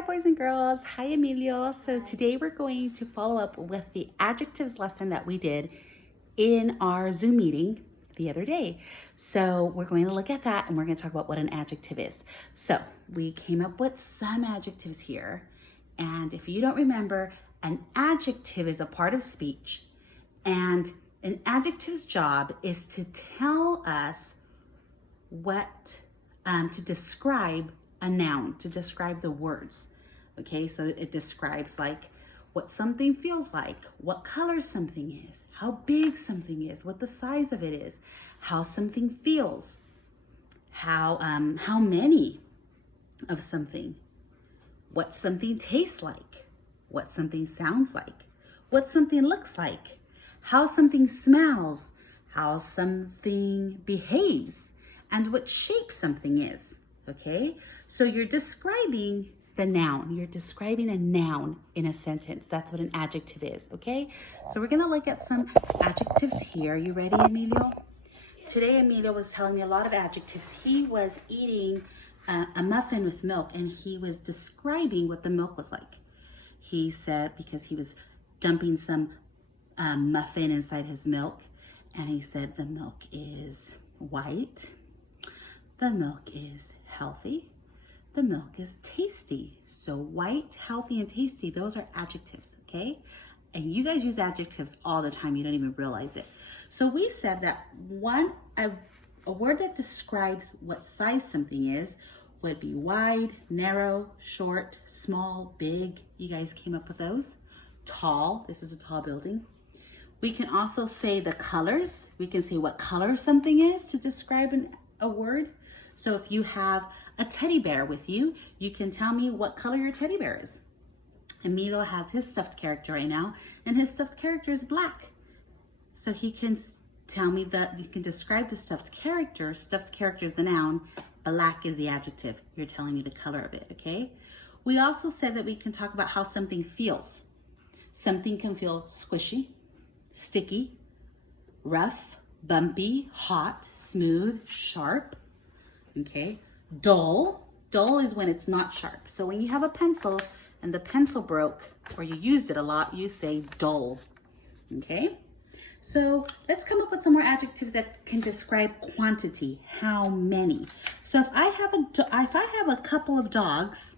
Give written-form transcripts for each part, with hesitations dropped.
Hi boys and girls, hi Emilio. So today we're going to follow up with the adjectives lesson that we did in our Zoom meeting the other day. So we're going to look at that and we're going to talk about what an adjective is. So we came up with some adjectives here. And if you don't remember, an adjective is a part of speech, and an adjective's job is to tell us what, to describe a noun, to describe the words. Okay, so it describes like what something feels like, what color something is, how big something is, what the size of it is, how something feels, how many of something, what something tastes like, what something sounds like, what something looks like, how something smells, how something behaves, and what shape something is. Okay, so you're describing the noun. You're describing a noun in a sentence. That's what an adjective is. Okay, so we're gonna look at some adjectives here. Are you ready, Emilio? Today, Emilio was telling me a lot of adjectives. He was eating a muffin with milk, and he was describing what the milk was like. He said, because he was dumping some muffin inside his milk, and he said the milk is white, the milk is healthy, the milk is tasty. So white, healthy, and tasty, those are adjectives, okay? And you guys use adjectives all the time. You don't even realize it. So we said that a word that describes what size something is would be wide, narrow, short, small, big. You guys came up with those. Tall, this is a tall building. We can also say the colors. We can say what color something is to describe a word. So if you have a teddy bear with you, you can tell me what color your teddy bear is. Emilio has his stuffed character right now, and his stuffed character is black. So he can tell me that you can describe the stuffed character. Stuffed character is the noun, black is the adjective. You're telling me the color of it, okay? We also said that we can talk about how something feels. Something can feel squishy, sticky, rough, bumpy, hot, smooth, sharp. Okay, dull. Dull is when it's not sharp. So when you have a pencil and the pencil broke or you used it a lot, you say dull. Okay, so let's come up with some more adjectives that can describe quantity. How many? So if I have a couple of dogs,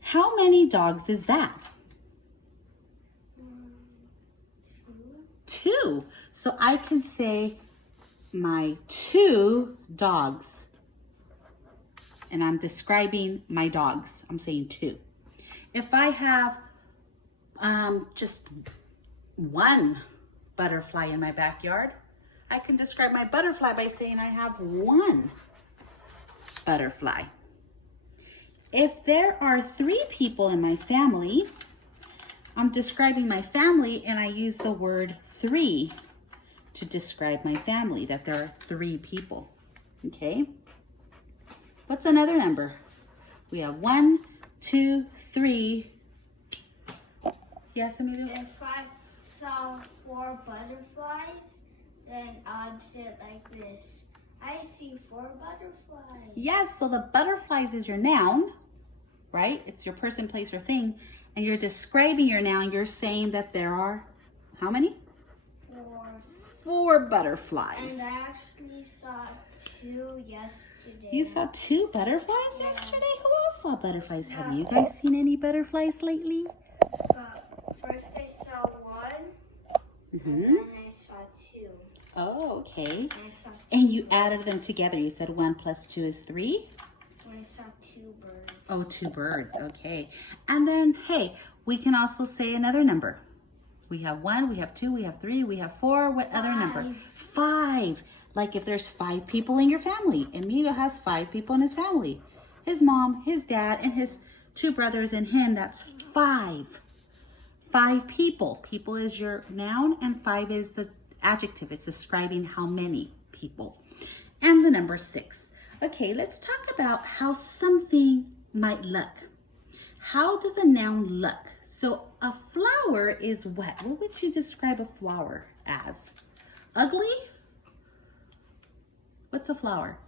how many dogs is that? Two. So I can say my 2 dogs. And I'm describing my dogs. I'm saying 2. If I have just 1 butterfly in my backyard, I can describe my butterfly by saying I have 1 butterfly. If there are 3 people in my family, I'm describing my family and I use the word 3 to describe my family, that there are 3 people, okay? What's another number? We have 1, 2, 3. Yes, Emilio? If I saw 4 butterflies, then I'd say it like this. I see 4 butterflies. Yes, so the butterflies is your noun, right? It's your person, place, or thing. And you're describing your noun. You're saying that there are, how many? 4 butterflies. And I actually saw 2 yesterday. You saw 2 butterflies yesterday? Who else saw butterflies? Have you guys seen any butterflies lately? First I saw 1, and then I saw 2. Oh, okay. I saw 2 And you added them together. You said 1 plus 2 is 3? I saw 2 birds. Oh, 2 birds. Okay. And then, hey, we can also say another number. We have 1, we have 2, we have 3, we have 4. What other number? 5. Like if there's 5 people in your family. Emilio has 5 people in his family. His mom, his dad, and his 2 brothers and him. That's 5. 5 people. People is your noun and 5 is the adjective. It's describing how many people. And the number 6. Okay, let's talk about how something might look. How does a noun look? So a flower is what? What would you describe a flower as? Ugly? What's a flower?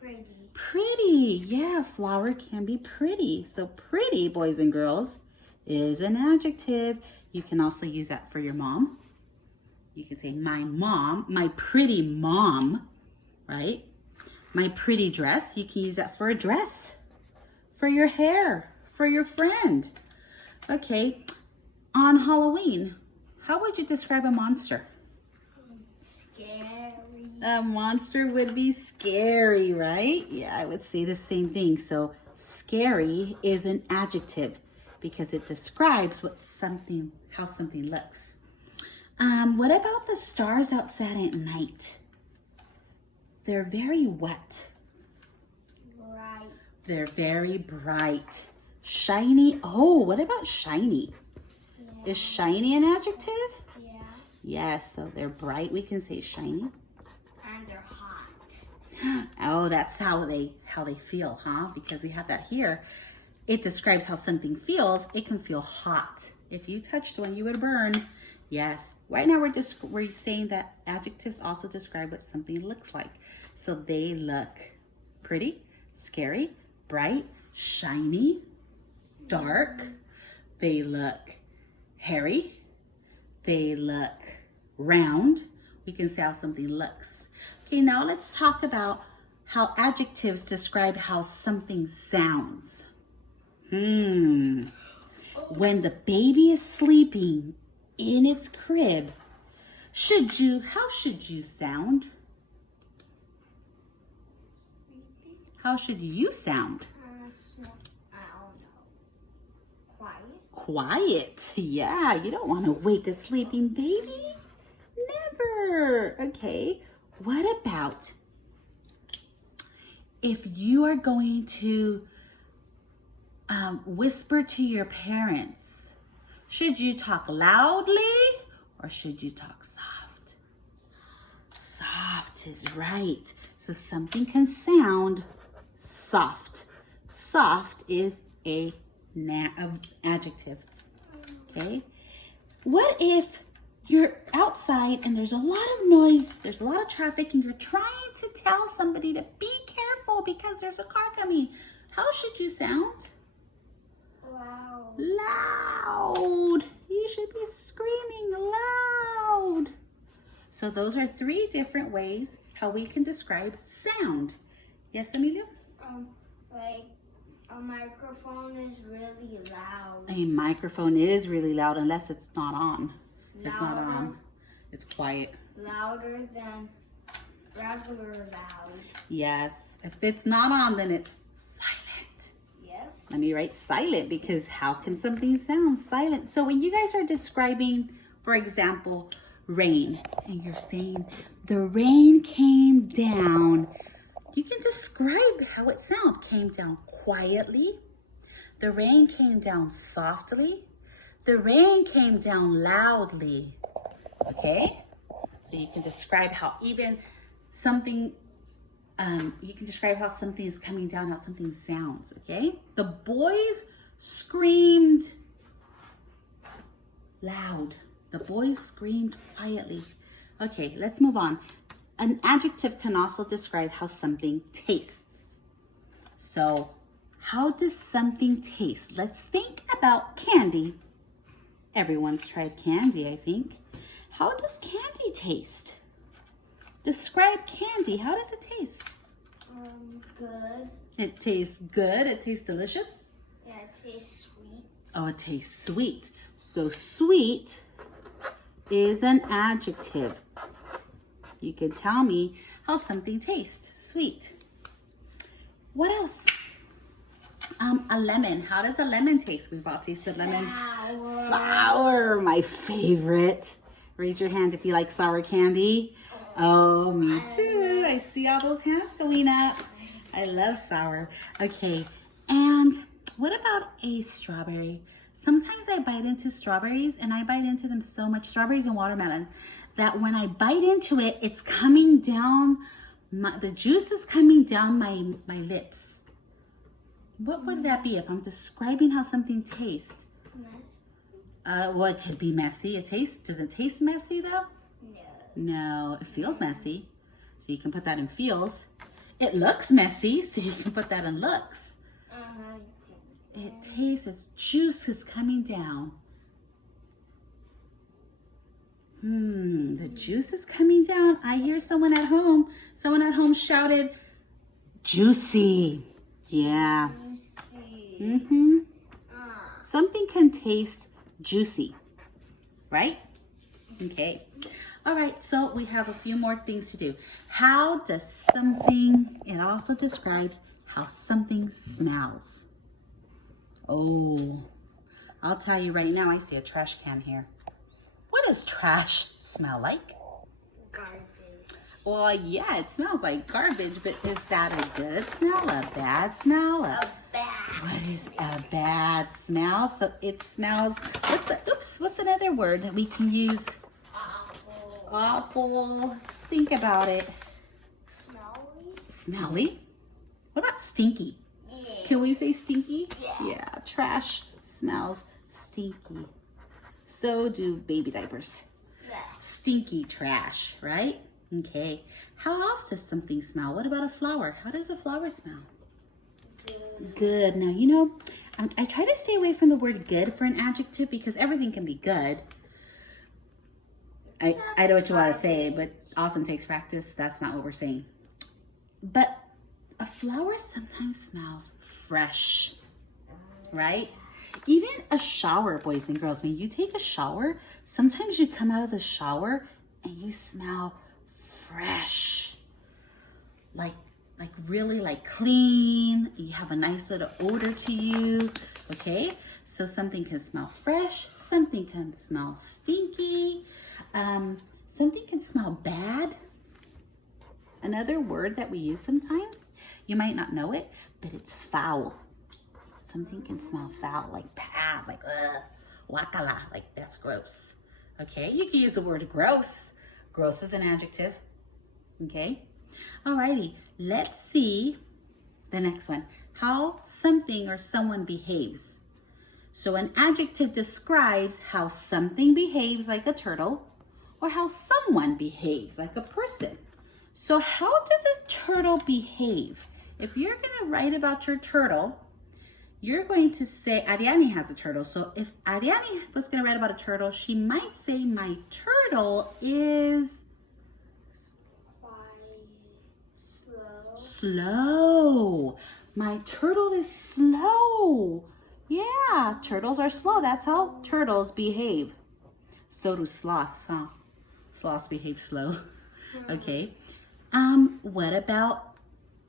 Pretty. Pretty. Yeah, flower can be pretty. So pretty, boys and girls, is an adjective. You can also use that for your mom. You can say my mom, my pretty mom, right? My pretty dress. You can use that for a dress, for your hair, for your friend. Okay, on Halloween, how would you describe a monster? Scary. A monster would be scary, right? Yeah, I would say the same thing. So scary is an adjective because it describes how something looks. What about the stars outside at night? They're very what? Bright. They're very bright. Shiny. Oh, what about shiny? Yeah. Is shiny an adjective? Yeah. Yes, so they're bright. We can say shiny. And they're hot. Oh, that's how they feel, huh? Because we have that here. It describes how something feels. It can feel hot. If you touched one, you would burn. Yes. Right now we're saying that adjectives also describe what something looks like. So they look pretty, scary, bright, shiny, dark. They look hairy. They look round. We can say how something looks. Okay, now let's talk about how adjectives describe how something sounds. When the baby is sleeping in its crib, how should you sound? Sleepy. How should you sound? I don't know. Quiet. Quiet. Yeah, you don't want to wake a sleeping baby. Never. Okay, what about if you are going to whisper to your parents? Should you talk loudly or should you talk soft? Soft is right. So something can sound soft. Soft is an adjective. Okay. What if you're outside and there's a lot of noise, there's a lot of traffic, and you're trying to tell somebody to be careful because there's a car coming? How should you sound? Loud. Loud. You should be screaming loud. So those are 3 different ways how we can describe sound. Yes, Emilio? Like a microphone is really loud. A microphone is really loud unless it's not on. It's not Louder. on. It's quiet. Louder than regular loud. Yes. If it's not on, then it's silent. Yes. Let me write silent because how can something sound silent? So when you guys are describing, for example, rain, and you're saying the rain came down, you can describe how it sounds. Came down quietly. The rain came down softly. The rain came down loudly. Okay? So you can describe how even something, you can describe how something is coming down, how something sounds. Okay? The boys screamed loud. The boys screamed quietly. Okay, let's move on. An adjective can also describe how something tastes. So, how does something taste? Let's think about candy. Everyone's tried candy, I think. How does candy taste? Describe candy. How does it taste? Good. It tastes good. It tastes delicious. Yeah, it tastes sweet. Oh, it tastes sweet. So sweet is an adjective. You can tell me how something tastes. Sweet. What else? A lemon. How does a lemon taste? We've all tasted lemons. Sour. Sour, my favorite. Raise your hand if you like sour candy. Oh, me too. I see all those hands going up. I love sour. Okay, and what about a strawberry? Sometimes I bite into strawberries and I bite into them so much, strawberries and watermelon, that when I bite into it, it's coming down, the juice is coming down my lips. What would that be if I'm describing how something tastes? Mess. Well, it could be messy. Does it taste messy though? No. No, it feels messy. So you can put that in feels. It looks messy, so you can put that in looks. It tastes, its juice is coming down. The juice is coming down. I hear someone at home. Someone at home shouted, juicy. Yeah. Juicy. Something can taste juicy, right? Okay. All right, so we have a few more things to do. How does something, it also describes how something smells. Oh, I'll tell you right now, I see a trash can here. What does trash smell like? Garbage. Well, yeah, it smells like garbage, but is that a good smell, a bad smell? A bad. What is a bad smell? So it smells, what's another word that we can use? Awful. Awful. Let's think about it. Smelly. Smelly? What about stinky? Yeah. Can we say stinky? Yeah. Trash smells stinky. So do baby diapers. Yeah. Stinky trash, right? Okay. How else does something smell? What about a flower? How does a flower smell? Good. Good. Now, you know, I try to stay away from the word good for an adjective because everything can be good. I know what you want to say, but awesome takes practice. That's not what we're saying. But a flower sometimes smells fresh, right? Even a shower, boys and girls, when you take a shower, sometimes you come out of the shower and you smell fresh. Like really like clean. You have a nice little odor to you, okay? So something can smell fresh, something can smell stinky, something can smell bad. Another word that we use sometimes, you might not know it, but it's foul. Something can smell foul, like bad, like wakala, like that's gross. Okay, you can use the word gross. Gross is an adjective. Okay, alrighty, let's see the next one. How something or someone behaves. So an adjective describes how something behaves like a turtle or how someone behaves like a person. So how does a turtle behave? If you're going to write about your turtle, you're going to say, Ariane has a turtle. So if Ariane was going to write about a turtle, she might say, my turtle is Quiet. Slow. slow. My turtle is slow. Yeah, turtles are slow. That's how turtles behave. So do sloths, huh? Sloths behave slow. Okay. What about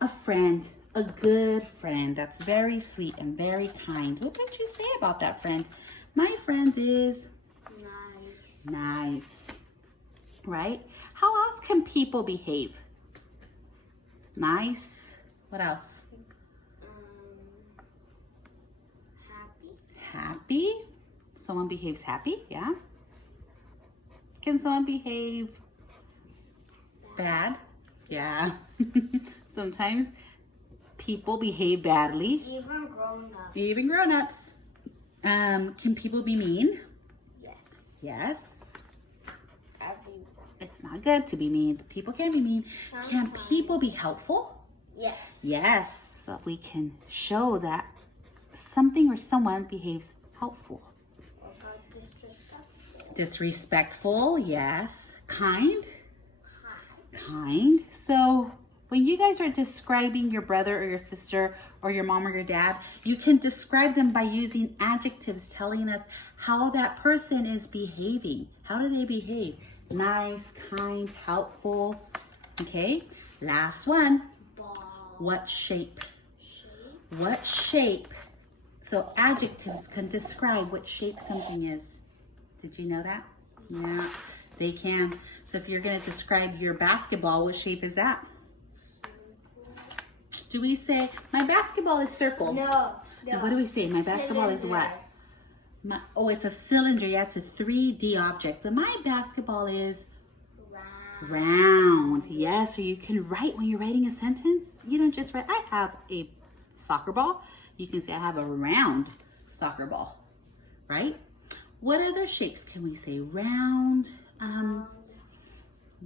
a friend? A good friend that's very sweet and very kind. What would you say about that friend? My friend is Nice. nice, right? How else can people behave? Nice. What else? Happy. Happy. Someone behaves happy, yeah. Can someone behave bad? Yeah. Sometimes people behave badly. Even grown-ups. Even grown-ups. Can people be mean? Yes. Yes. Everyone. It's not good to be mean, but people can be mean. Can Sometimes. people be helpful? Yes. Yes. So we can show that something or someone behaves helpful. What about disrespectful? Disrespectful, yes. Kind? Hi. Kind. So when you guys are describing your brother or your sister or your mom or your dad, you can describe them by using adjectives telling us how that person is behaving. How do they behave? Nice, kind, helpful. Okay, last one. Ball. What shape? Shape. What shape? So adjectives can describe what shape something is. Did you know that? Yeah, they can. So if you're going to describe your basketball, what shape is that? Do we say, my basketball is circle? No. Now, what do we say? My basketball is what? It's a cylinder. Yeah, it's a 3D object. But my basketball is round. Yes, so you can write when you're writing a sentence. You don't just write, I have a soccer ball. You can say, I have a round soccer ball, right? What other shapes can we say? Round.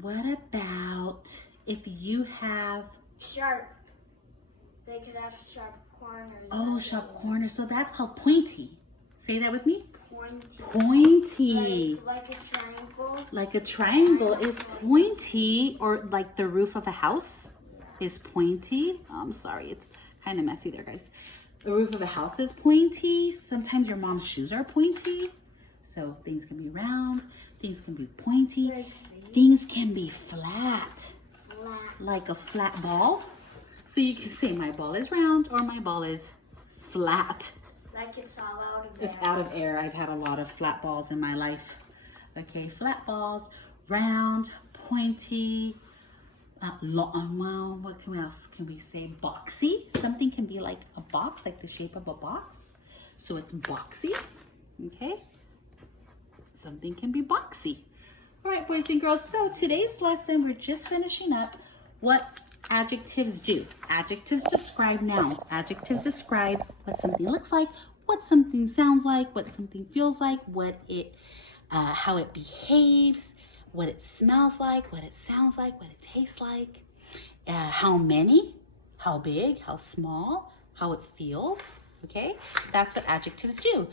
What about if you have Sharp. They could have sharp corners. Oh, sharp corners. So that's called pointy. Say that with me. Pointy. Pointy. Like a triangle. Like a triangle is pointy, or like the roof of a house is pointy. Oh, I'm sorry, it's kind of messy there, guys. The roof of a house is pointy. Sometimes your mom's shoes are pointy. So things can be round, things can be pointy, things can be flat. Like a flat ball. So you can say my ball is round or my ball is flat. Like it's all out of air. It's out of air. I've had a lot of flat balls in my life. Okay, flat balls, round, pointy, well, what else can we say? Boxy. Something can be like a box, like the shape of a box. So it's boxy, okay? Something can be boxy. All right, boys and girls, so today's lesson, we're just finishing up what adjectives do. Adjectives describe nouns. Adjectives describe what something looks like, what something sounds like, what something feels like, what it, how it behaves, what it smells like, what it sounds like, what it tastes like, how many, how big, how small, how it feels, okay? That's what adjectives do.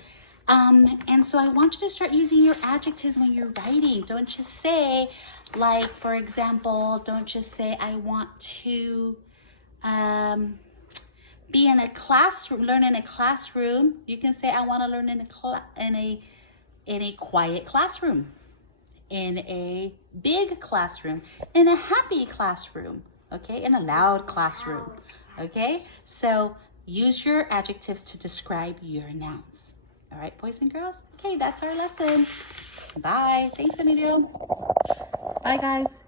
And so I want you to start using your adjectives when you're writing. Don't just say, like, for example, don't just say, I want to be in a classroom, learn in a classroom. You can say, I want to learn in a quiet classroom, in a big classroom, in a happy classroom, okay, in a loud classroom, okay? So use your adjectives to describe your nouns. All right, boys and girls? Okay, that's our lesson. Bye. Thanks, Emilio. Bye, guys.